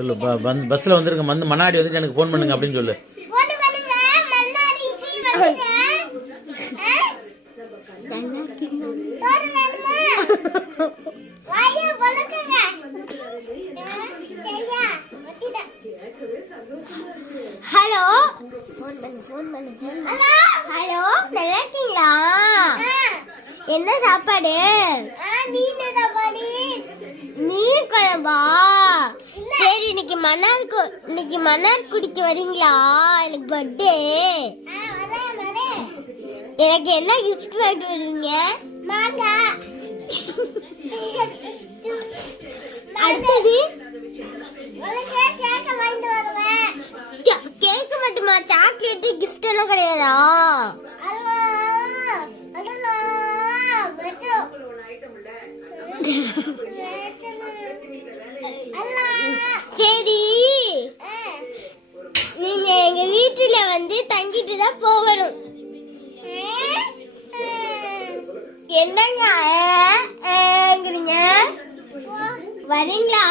சொல்லு. பஸ்ல வந்துருங்க, வந்து மண்ணாடி வந்துட்டு எனக்கு ஃபோன் பண்ணுங்க அப்படின்னு சொல்லு. ஹலோ ஹலோ, நல்லா இருக்கீங்களா? என்ன சாப்பாடு? மீன் குழம்பா? சரி, இன்னைக்கு மன்னார் குடிக்க வரீங்களா? எனக்கு பர்த்டே. எனக்கு என்ன கிஃப்ட் வாங்கிட்டு வருவீங்க? அடுத்தது கேட்க மட்டுமா? சாக்லேட் கிஃப்ட் எல்லாம் கிடையாதா? சரி, நீங்க எங்க வீட்டுல வந்து தங்கிட்டு தான் போகணும். என்னங்க வரீங்களா?